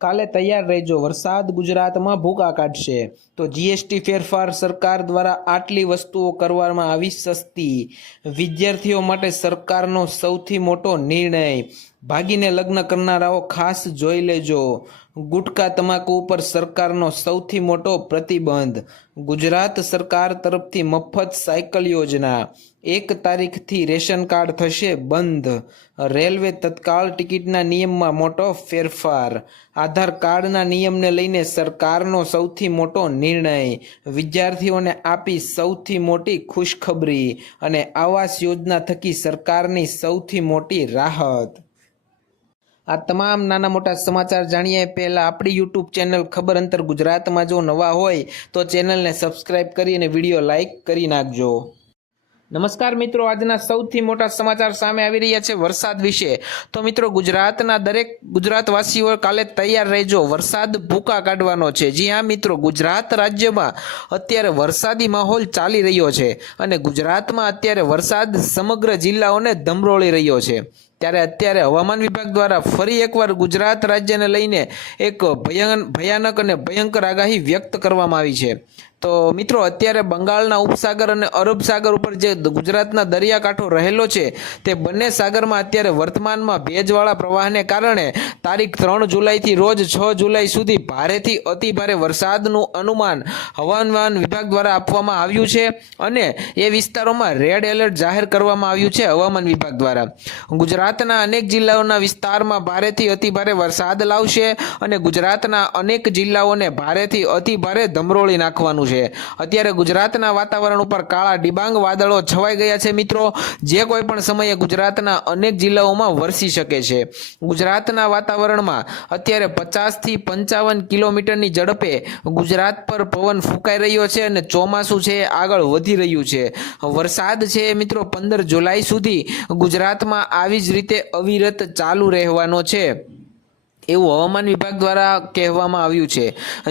કાલે તૈયાર રહેજો, વરસાદ ગુજરાતમાં ભૂકા કાઢશે। તો જીએસટી ફેરફાર, સરકાર દ્વારા આટલી વસ્તુઓ કરવામાં આવી સસ્તી। વિદ્યાર્થીઓ માટે સરકારનો સૌથી મોટો નિર્ણય। ભાગીને લગ્ન કરનારાઓ ખાસ જોઈ લેજો। ગુટખા તમાકુ ઉપર સરકારનો સૌથી મોટો પ્રતિબંધ। ગુજરાત સરકાર તરફથી મફત સાયકલ યોજના। 1 તારીખથી રેશન કાર્ડ થશે બંધ। રેલવે તત્કાળ ટિકિટના નિયમમાં મોટો ફેરફાર। આધાર કાર્ડના નિયમને લઈને સરકારનો સૌથી મોટો નિર્ણય। વિદ્યાર્થીઓને આપી સૌથી મોટી ખુશખબરી અને આવાસ યોજના થકી સરકારની સૌથી મોટી રાહત। આ તમામ નાના મોટા સમાચાર જાણીએ પહેલાં આપણી યુટ્યુબ ચેનલ ખબર અંતર ગુજરાતમાં જો નવા હોય તો ચેનલને સબસ્ક્રાઈબ કરી અને વિડીયો લાઇક કરી નાખજો। નમસ્કાર મિત્રો, આજના સૌથી મોટા સમાચાર સામે આવી રહ્યા છે વરસાદ વિશે। તો મિત્રો, ગુજરાતના દરેક ગુજરાતવાસીઓ કાલે તૈયાર રહેજો, વરસાદ ભૂકા કાઢવાનો છે। જી હા મિત્રો, ગુજરાત રાજ્યમાં અત્યારે વરસાદી માહોલ ચાલી રહ્યો છે અને ગુજરાતમાં અત્યારે વરસાદ સમગ્ર જિલ્લાઓને ધમરોળી રહ્યો છે। ત્યારે અત્યારે હવામાન વિભાગ દ્વારા ફરી એકવાર ગુજરાત રાજ્યને લઈને એક ભયાનક અને ભયંકર આગાહી વ્યક્ત કરવામાં આવી છે। તો મિત્રો, અત્યારે બંગાળના ઉપસાગર અને અરબ સાગર ઉપર જે ગુજરાતના દરિયાકાંઠો રહેલો છે તે બંને સાગરમાં અત્યારે વર્તમાનમાં ભેજવાળા પ્રવાહને કારણે તારીખ 3 જુલાઈથી રોજ 6 જુલાઈ સુધી ભારેથી અતિ ભારે વરસાદનું અનુમાન હવામાન વિભાગ દ્વારા આપવામાં આવ્યું છે અને એ વિસ્તારોમાં રેડ એલર્ટ જાહેર કરવામાં આવ્યું છે હવામાન વિભાગ દ્વારા। ગુજરાતના અનેક જિલ્લાઓના વિસ્તારમાં ભારેથી અતિ ભારે વરસાદ લાવશે અને ગુજરાતના અનેક જિલ્લાઓને ભારેથી અતિ ભારે ધમરોળી નાખવાનું છે। અત્યારે ગુજરાતના વાતાવરણ ઉપર કાળા ડિબાંગ વાદળો છવાઈ ગયા છે મિત્રો, જે કોઈ પણ સમયે ગુજરાતના અનેક જિલ્લાઓમાં વરસી શકે છે। ગુજરાતના વાતાવરણમાં અત્યારે 50 થી 55 કિલોમીટરની ઝડપે ગુજરાત પર પવન ફૂંકાઈ રહ્યો છે અને ચોમાસું છે આગળ વધી રહ્યું છે। વરસાદ છે મિત્રો 15 જુલાઈ સુધી ગુજરાતમાં આવી જ રીતે અવિરત ચાલુ રહેવાનો છે એવું હવામાન વિભાગ દ્વારા કહેવામાં આવ્યું છે।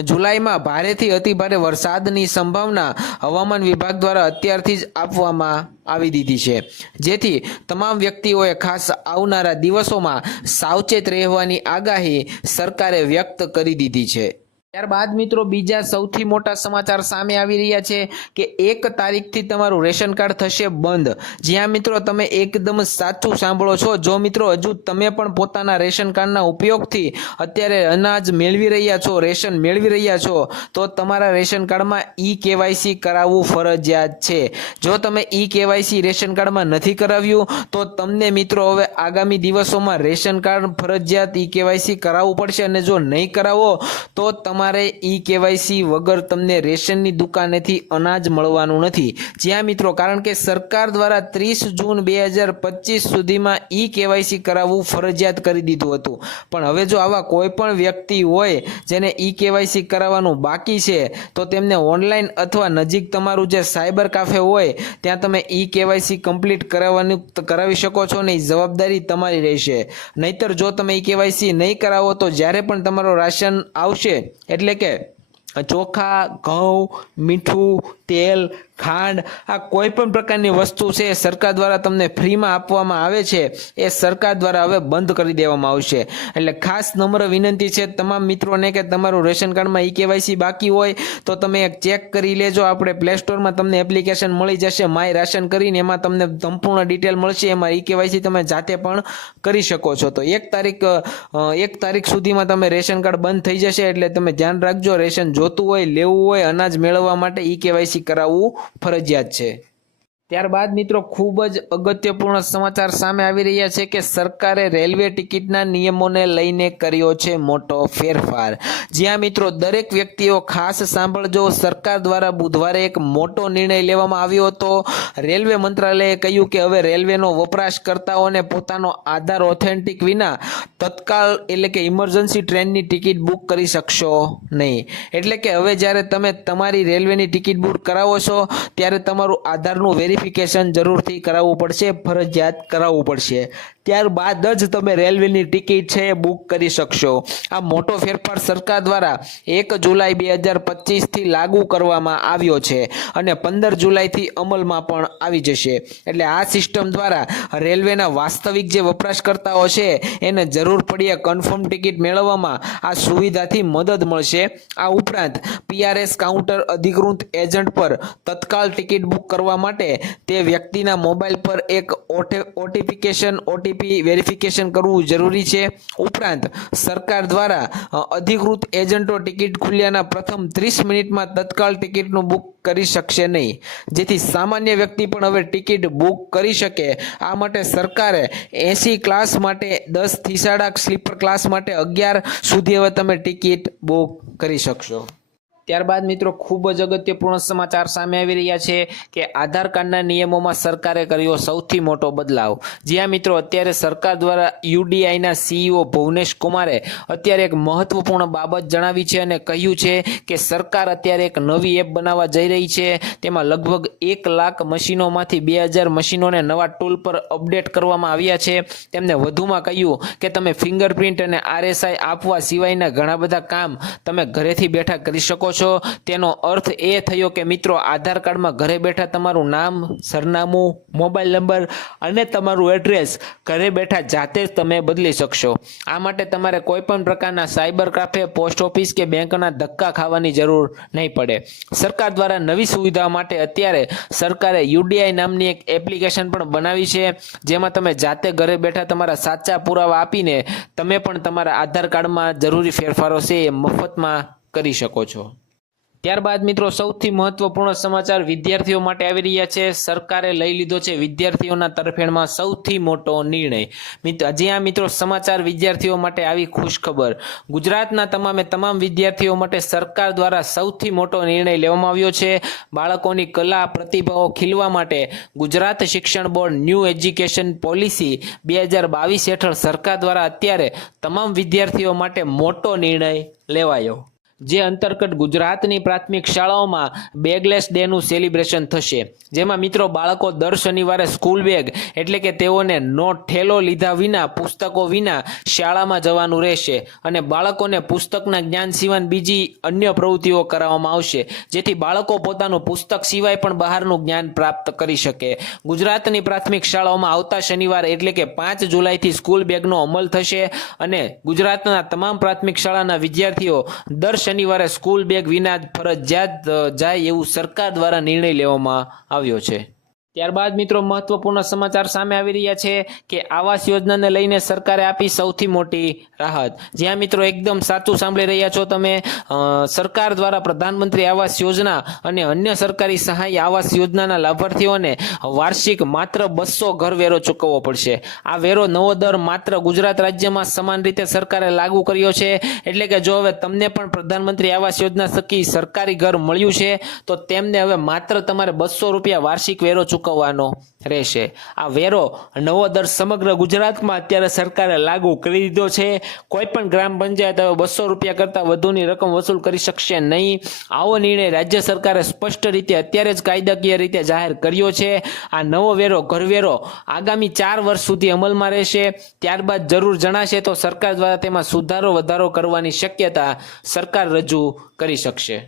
જુલાઈમાં ભારેથી અતિ ભારે વરસાદની સંભાવના હવામાન વિભાગ દ્વારા અત્યારથી જ આપવામાં આવી દીધી છે, જેથી તમામ વ્યક્તિઓએ ખાસ આવનારા દિવસોમાં સાવચેત રહેવાની આગાહી સરકારે વ્યક્ત કરી દીધી છે। ત્યારબાદ મિત્રો, બીજા સૌથી મોટા સમાચાર સામે આવી રહ્યા છે કે 1 તારીખથી તમારું રેશન કાર્ડ થશે બંધ। જ્યાં મિત્રો, તમે એકદમ સાચું સાંભળો છો। જો મિત્રો હજુ તમે પણ પોતાના રેશન કાર્ડના ઉપયોગથી અત્યારે અનાજ મેળવી રહ્યા છો, રેશન મેળવી રહ્યા છો, તો તમારા રેશન કાર્ડમાં ઈ-કેવાયસી કરાવવું ફરજિયાત છે। જો તમે ઈ-કેવાયસી રેશન કાર્ડમાં નથી કરાવ્યું તો તમને મિત્રો હવે આગામી દિવસોમાં રેશન કાર્ડ ફરજિયાત ઈ-કેવાયસી કરાવવું પડશે અને જો નહીં કરાવો તો તમારે ઈ-કેવાયસી વગર તમને રેશનની દુકાનેથી અનાજ મળવાનું નથી। જ્યાં મિત્રો, કારણ કે સરકાર દ્વારા 30 જૂન 2025 સુધીમાં ઈ-કેવાયસી કરાવવું ફરજિયાત કરી દીધું હતું, પણ હવે જો આવા કોઈ પણ વ્યક્તિ હોય જેને ઈ-કેવાયસી કરાવવાનું બાકી છે તો તેમને ઓનલાઈન અથવા નજીક તમારું જે સાયબર કાફે હોય ત્યાં તમે ઈ-કેવાયસી કમ્પ્લીટ કરાવી શકો છો ને એ જવાબદારી તમારી રહેશે। નહીતર જો તમે ઈ-કેવાયસી નહીં કરાવો તો જ્યારે પણ તમારો રાશન આવશે, એટલે કે ચોખા, ઘઉં, મીઠું, તેલ, ખાંડ, આ કોઈ પણ પ્રકારની વસ્તુ છે સરકાર દ્વારા તમને ફ્રીમાં આપવામાં આવે છે, એ સરકાર દ્વારા હવે બંધ કરી દેવામાં આવશે। એટલે ખાસ નમ્ર વિનંતી છે તમામ મિત્રોને કે તમારું રેશન કાર્ડમાં ઈ-કેવાયસી બાકી હોય તો તમે એક ચેક કરી લેજો। આપણે પ્લે સ્ટોરમાં તમને એપ્લિકેશન મળી જશે માય રાશન કરીને, એમાં તમને સંપૂર્ણ ડિટેલ મળશે, એમાં ઈ-કેવાયસી તમે જાતે પણ કરી શકો છો। તો 1 તારીખ સુધીમાં તમે રેશન કાર્ડ બંધ થઈ જશે, એટલે તમે ધ્યાન રાખજો, રેશન જોતું હોય, લેવું હોય, અનાજ મેળવવા માટે ઈ-કેવાયસી કરાવવું ફરજિયાત છે। ત્યારબાદ મિત્રો, ખૂબ જ અગત્યપૂર્ણ સમાચાર સામે આવી રહ્યા છે કે સરકારે રેલવે ટિકિટના નિયમોને લઈને કર્યો છે મોટો ફેરફાર। જ્યાં મિત્રો દરેક વ્યક્તિઓ ખાસ સાંભળજો, સરકાર દ્વારા બુધવારે એક મોટો નિર્ણય લેવામાં આવ્યો હતો। રેલવે મંત્રાલયે કહ્યું કે હવે રેલવેનો વપરાશકર્તાઓને પોતાનો આધાર ઓથેન્ટિક વિના તત્કાળ એટલે કે ઇમરજન્સી ટ્રેનની ટિકિટ બુક કરી શકશો નહીં। એટલે કે હવે જ્યારે તમે તમારી રેલવેની ટિકિટ બુક કરાવો છો ત્યારે તમારું આધારનું વેરિફિકેશન વેરિફિકેશન જરૂરથી કરાવવું પડશે, ફરજિયાત કરાવવું પડશે. ત્યારબાદ જ તમે રેલવેની ટિકિટ છે એ બુક કરી શકશો. આ મોટો ફેરફાર સરકાર દ્વારા 1 જુલાઈ 2025થી લાગુ કરવામાં આવ્યો છે અને 15 જુલાઈથી અમલમાં પણ આવી જશે. એટલે આ સિસ્ટમ દ્વારા રેલવેના વાસ્તવિક જે વપરાશકર્તાઓ છે એને જરૂર પડ્યે કન્ફર્મ ટિકિટ મેળવવામાં આ સુવિધાથી મદદ મળશે. આ ઉપરાંત PRS કાઉન્ટર અધિકૃત એજન્ટ પર તત્કાળ ટિકિટ બુક કરવા માટે તે વ્યક્તિના મોબાઈલ પર એક OTP વેરિફિકેશન કરવું જરૂરી છે. ઉપરાંત સરકાર દ્વારા અધિકૃત એજન્ટો ટિકિટ ખુલ્યાના પ્રથમ 30 મિનિટમાં તત્કાળ ટિકિટનું બુક કરી શકશે નહીં, જેથી સામાન્ય વ્યક્તિ પણ હવે ટિકિટ બુક કરી શકે. આ માટે સરકારે 80 ક્લાસ માટે 10 થી સાડા સ્લીપર ક્લાસ માટે 11 સુધી હવે તમે ટિકિટ બુક કરી શકશો. ત્યારબાદ મિત્રો ખૂબ જ અગત્યપૂર્ણ સમાચાર સામે આવી રહ્યા છે કે આધાર કાર્ડના નિયમોમાં સરકારે કર્યો સૌથી મોટો બદલાવ. જ્યાં મિત્રો અત્યારે સરકાર દ્વારા UDIના CEO ભુવનેશ કુમારે અત્યારે એક મહત્વપૂર્ણ બાબત જણાવી છે અને કહ્યું છે કે સરકાર અત્યારે એક નવી એપ બનાવવા જઈ રહી છે. તેમાં લગભગ 1 લાખ મશીનોમાંથી 2000 મશીનોને નવા ટૂલ પર અપડેટ કરવામાં આવ્યા છે. તેમને વધુમાં કહ્યું કે તમે ફિંગરપ્રિન્ટ અને RSI આપવા સિવાયના ઘણા બધા કામ તમે ઘરેથી બેઠા કરી શકો છો. તેનો અર્થ એ થયો કે મિત્રો આધાર કાર્ડમાં ઘરે બેઠા તમારું નામ, સરનામું, મોબાઈલ નંબર અને તમારું એડ્રેસ ઘરે બેઠા જાતે જ તમે બદલી શકશો. આ માટે તમારે કોઈ પણ પ્રકારના સાયબર કાફે, પોસ્ટ ઓફિસ કે બેંકના ધક્કા ખાવાની જરૂર નહીં પડે. સરકાર દ્વારા નવી સુવિધા માટે અત્યારે સરકારે UDI નામની એક એપ્લિકેશન પણ બનાવી છે, જેમાં તમે જાતે ઘરે બેઠા તમારા સાચા પુરાવા આપીને તમે પણ તમારા આધાર કાર્ડમાં જરૂરી ફેરફારો છે એ મફતમાં કરી શકો છો. ત્યારબાદ મિત્રો સૌથી મહત્વપૂર્ણ સમાચાર વિદ્યાર્થીઓ માટે આવી રહ્યા છે. સરકારે લઈ લીધો છે વિદ્યાર્થીઓના તરફેણમાં સૌથી મોટો નિર્ણય. જ્યાં મિત્રો સમાચાર વિદ્યાર્થીઓ માટે આવી ખુશ ખબર. ગુજરાતના તમામ વિદ્યાર્થીઓ માટે સરકાર દ્વારા સૌથી મોટો નિર્ણય લેવામાં આવ્યો છે. બાળકોની કલા પ્રતિભાઓ ખીલવા માટે ગુજરાત શિક્ષણ બોર્ડ ન્યૂ એજ્યુકેશન પોલિસી 2022 હેઠળ સરકાર દ્વારા અત્યારે તમામ વિદ્યાર્થીઓ માટે મોટો નિર્ણય લેવાયો. જે અંતર્ગત ગુજરાતની પ્રાથમિક શાળાઓમાં બેગલેસ ડેનું સેલિબ્રેશન થશે. જેમાં મિત્રો બાળકો દર શનિવારે સ્કૂલ બેગ એટલે કે તેઓને ઠેલો લીધા વિના, પુસ્તકો વિના શાળામાં જવાનું રહેશે અને બાળકોને પુસ્તકના જ્ઞાન સિવાય બીજી અન્ય પ્રવૃત્તિઓ કરાવવામાં આવશે, જેથી બાળકો પોતાનું પુસ્તક સિવાય પણ બહારનું જ્ઞાન પ્રાપ્ત કરી શકે. ગુજરાતની પ્રાથમિક શાળાઓમાં આવતા શનિવારે એટલે કે 5 જુલાઈથી સ્કૂલ બેગનો અમલ થશે અને ગુજરાતના તમામ પ્રાથમિક શાળાના વિદ્યાર્થીઓ દર શનિવારે સ્કૂલ બેગ વિના ફરજિયાત જાય એવું સરકાર દ્વારા નિર્ણય લેવામાં આવ્યો છે. ત્યારબાદ મિત્રો મહત્વપૂર્ણ સમાચાર સામે આવી રહ્યા છે કે આવાસ યોજનાને લઈને સરકારે આપી સૌથી મોટી રાહત. જ્યાં મિત્રો એકદમ સાચું સાંભળી રહ્યા છો તમે. સરકાર દ્વારા પ્રધાનમંત્રી આવાસ યોજના અને અન્ય સરકારી સહાય આવાસ યોજનાના લાભાર્થીઓને વાર્ષિક માત્ર 200 ઘર વેરો ચૂકવવો પડશે. આ વેરો નવો દર માત્ર ગુજરાત રાજ્યમાં સમાન રીતે સરકારે લાગુ કર્યો છે. એટલે કે જો હવે તમને પણ પ્રધાનમંત્રી આવાસ યોજના થકી સરકારી ઘર મળ્યું છે તો તેમને હવે માત્ર તમારે 200 રૂપિયા વાર્ષિક વેરો ચૂકવવાનો રહેશે. આ વેરો નવો દર સમગ્ર ગુજરાતમાં અત્યારે સરકારે લાગુ કરી દીધો છે. કોઈ પણ ગ્રામ પંચાયત હવે 200 રૂપિયા કરતા વધુની રકમ વસૂલ કરી શકશે નહીં. આવો નિર્ણય રાજ્ય સરકારે સ્પષ્ટ રીતે અત્યારે જ કાયદાકીય રીતે જાહેર કર્યો છે. આ નવો વેરો ઘરવેરો આગામી 4 વર્ષ સુધી અમલમાં રહેશે. ત્યારબાદ જરૂર જણાશે તો સરકાર દ્વારા તેમાં સુધારો વધારો કરવાની શક્યતા સરકાર રજૂ કરી શકશે.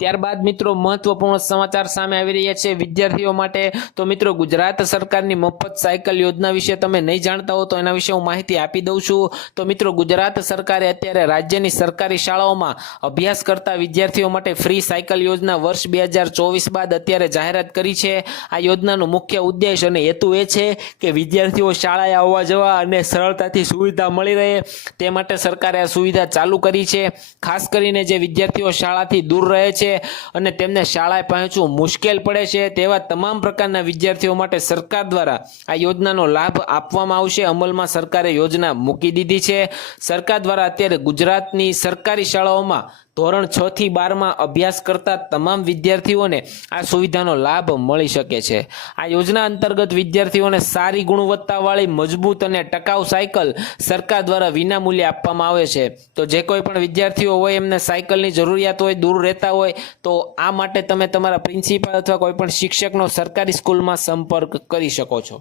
ત્યારબાદ મિત્રો મહત્વપૂર્ણ સમાચાર સામે આવી રહ્યા છે વિદ્યાર્થીઓ માટે. તો મિત્રો ગુજરાત સરકારની મફત સાયકલ યોજના વિશે તમે નહીં જાણતા હો તો એના વિશે હું માહિતી આપી દઉં છું. તો મિત્રો ગુજરાત સરકારે અત્યારે રાજ્યની સરકારી શાળાઓમાં અભ્યાસ કરતા વિદ્યાર્થીઓ માટે ફ્રી સાયકલ યોજના વર્ષ 2024 બાદ અત્યારે જાહેરાત કરી છે. આ યોજનાનો મુખ્ય ઉદ્દેશ અને હેતુ એ છે કે વિદ્યાર્થીઓ શાળાએ આવવા જવા અને સરળતાથી સુવિધા મળી રહે તે માટે સરકારે આ સુવિધા ચાલુ કરી છે. ખાસ કરીને જે વિદ્યાર્થીઓ શાળાથી દૂર રહે છે અને તેમને શાળાએ પહોંચવું મુશ્કેલ પડે છે તેવા તમામ પ્રકારના વિદ્યાર્થીઓ માટે સરકાર દ્વારા આ યોજનાનો લાભ આપવામાં આવશે. અમલમાં સરકારે યોજના મૂકી દીધી છે. સરકાર દ્વારા અત્યારે ગુજરાતની સરકારી શાળાઓમાં ધોરણ 6 થી 12માં અભ્યાસ કરતા તમામ વિદ્યાર્થીઓને આ સુવિધાનો લાભ મળી શકે છે। આ યોજના અંતર્ગત વિદ્યાર્થીઓને સારી ગુણવત્તાવાળી મજબૂત અને ટકાઉ સાયકલ સરકાર દ્વારા વિનામૂલ્યે આપવામાં આવે છે। તો જે કોઈ પણ વિદ્યાર્થીઓ હોય એમને સાયકલની જરૂરિયાત હોય, દૂર રહેતા હોય, તો આ માટે તમે તમારા પ્રિન્સિપાલ અથવા કોઈ પણ શિક્ષકનો સરકારી સ્કૂલમાં સંપર્ક કરી શકો છો।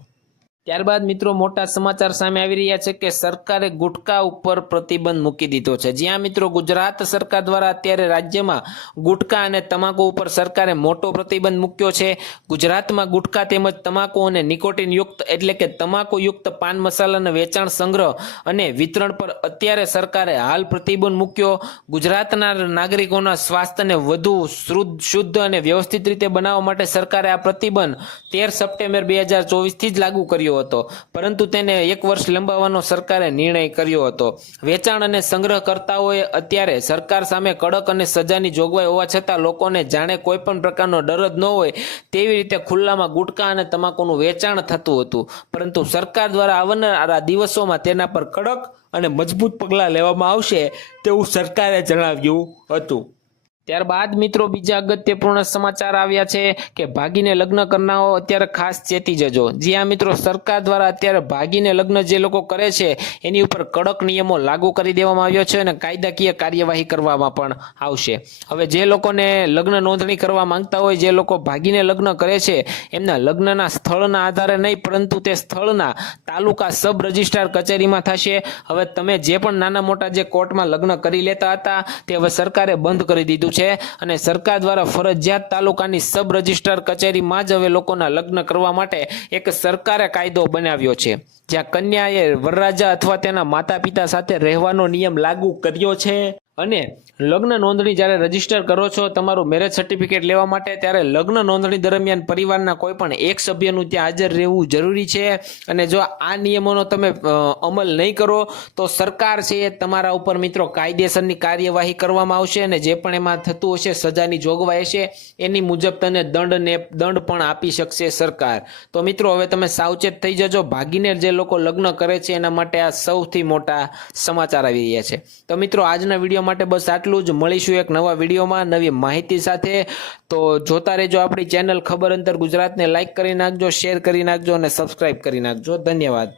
ત્યારબાદ મિત્રો મોટા સમાચાર સામે આવી રહ્યા છે કે સરકારે ગુટખા ઉપર પ્રતિબંધ મૂકી દીધો છે। જ્યાં મિત્રો ગુજરાત સરકાર દ્વારા અત્યારે રાજ્યમાં ગુટખા અને તમાકુ ઉપર સરકારે મોટો પ્રતિબંધ મૂક્યો છે। ગુજરાતમાં ગુટખા તેમજ તમાકુ અને નિકોટિન યુક્ત એટલે કે તમાકુયુક્ત પાન મસાલાના વેચાણ, સંગ્રહ અને વિતરણ પર અત્યારે સરકારે હાલ પ્રતિબંધ મૂક્યો। ગુજરાતના નાગરિકોના સ્વાસ્થ્યને વધુ શુદ્ધ અને વ્યવસ્થિત રીતે બનાવવા માટે સરકારે આ પ્રતિબંધ 13 સપ્ટેમ્બર 2024 જ લાગુ કર્યો હતો, પરંતુ તેને 1 વર્ષ લંબાવવાનો સરકારે નિર્ણય કર્યો હતો। વેચાણ અને સંગ્રહકર્તાઓએ અત્યારે સરકાર સામે કડક અને સજાની જોગવાઈ હોવા છતાં લોકોને જાણે કોઈ પણ પ્રકારનો ડર જ ન હોય તેવી રીતે ખુલ્લામાં ગુટખા અને તમાકુનું વેચાણ થતું હતું, પરંતુ સરકાર દ્વારા આવનારા દિવસોમાં તેના પર કડક અને મજબૂત પગલાં લેવામાં આવશે તેવું સરકારે જણાવ્યું હતું। ત્યારબાદ મિત્રો બીજા અગત્યપૂર્ણ સમાચાર આવ્યા છે કે ભાગીને લગ્ન કરનારાઓ અત્યારે ખાસ ચેતી જજો। જ્યાં મિત્રો સરકાર દ્વારા અત્યારે ભાગીને લગ્ન જે લોકો કરે છે એની ઉપર કડક નિયમો લાગુ કરી દેવામાં આવ્યો છે અને કાયદાકીય કાર્યવાહી કરવામાં પણ આવશે। હવે જે લોકોને લગ્ન નોંધણી કરવા માંગતા હોય, જે લોકો ભાગીને લગ્ન કરે છે, એમના લગ્નના સ્થળના આધારે નહીં પરંતુ તે સ્થળના તાલુકા સબ રજિસ્ટ્રાર કચેરીમાં થશે। હવે તમે જે પણ નાના મોટા જે કોર્ટમાં લગ્ન કરી લેતા હતા તે હવે સરકારે બંધ કરી દીધું છે અને સરકાર દ્વારા ફરજિયાત તાલુકાની સબ રજિસ્ટ્રાર કચેરીમાં જ હવે લોકોના લગ્ન કરવા માટે એક સરકારે કાયદો બનાવ્યો છે, જ્યાં કન્યાએ વરરાજા અથવા તેના માતા પિતા સાથે રહેવાનો નિયમ લાગુ કર્યો છે। અને લગ્ન નોંધણી જ્યારે રજીસ્ટર કરો છો તમારું મેરેજ સર્ટિફિકેટ લેવા માટે, ત્યારે લગ્ન નોંધણી દરમિયાન પરિવારના કોઈ પણ એક સભ્યનું ત્યાં હાજર રહેવું જરૂરી છે। અને જો આ નિયમોનો તમે અમલ નહીં કરો તો સરકાર છે એ તમારા ઉપર મિત્રો કાયદેસરની કાર્યવાહી કરવામાં આવશે અને જે પણ એમાં થતું હશે સજાની જોગવાઈ હશે એની મુજબ તને દંડ પણ આપી શકશે સરકાર। તો મિત્રો હવે તમે સાવચેત થઈ જજો। ભાગીને જે લોકો લગ્ન કરે છે એના માટે આ સૌથી મોટા સમાચાર આવી રહ્યા છે। તો મિત્રો આજના વિડીયો માટે બસ આટલું જ। મળીશું એક નવા વિડીયોમાં નવી માહિતી સાથે। તો જોતા રહેજો આપણી ચેનલ ખબર અંતર ગુજરાતને લાઈક કરી નાખજો, શેર કરી નાખજો અને સબસ્ક્રાઇબ કરી નાખજો। ધન્યવાદ।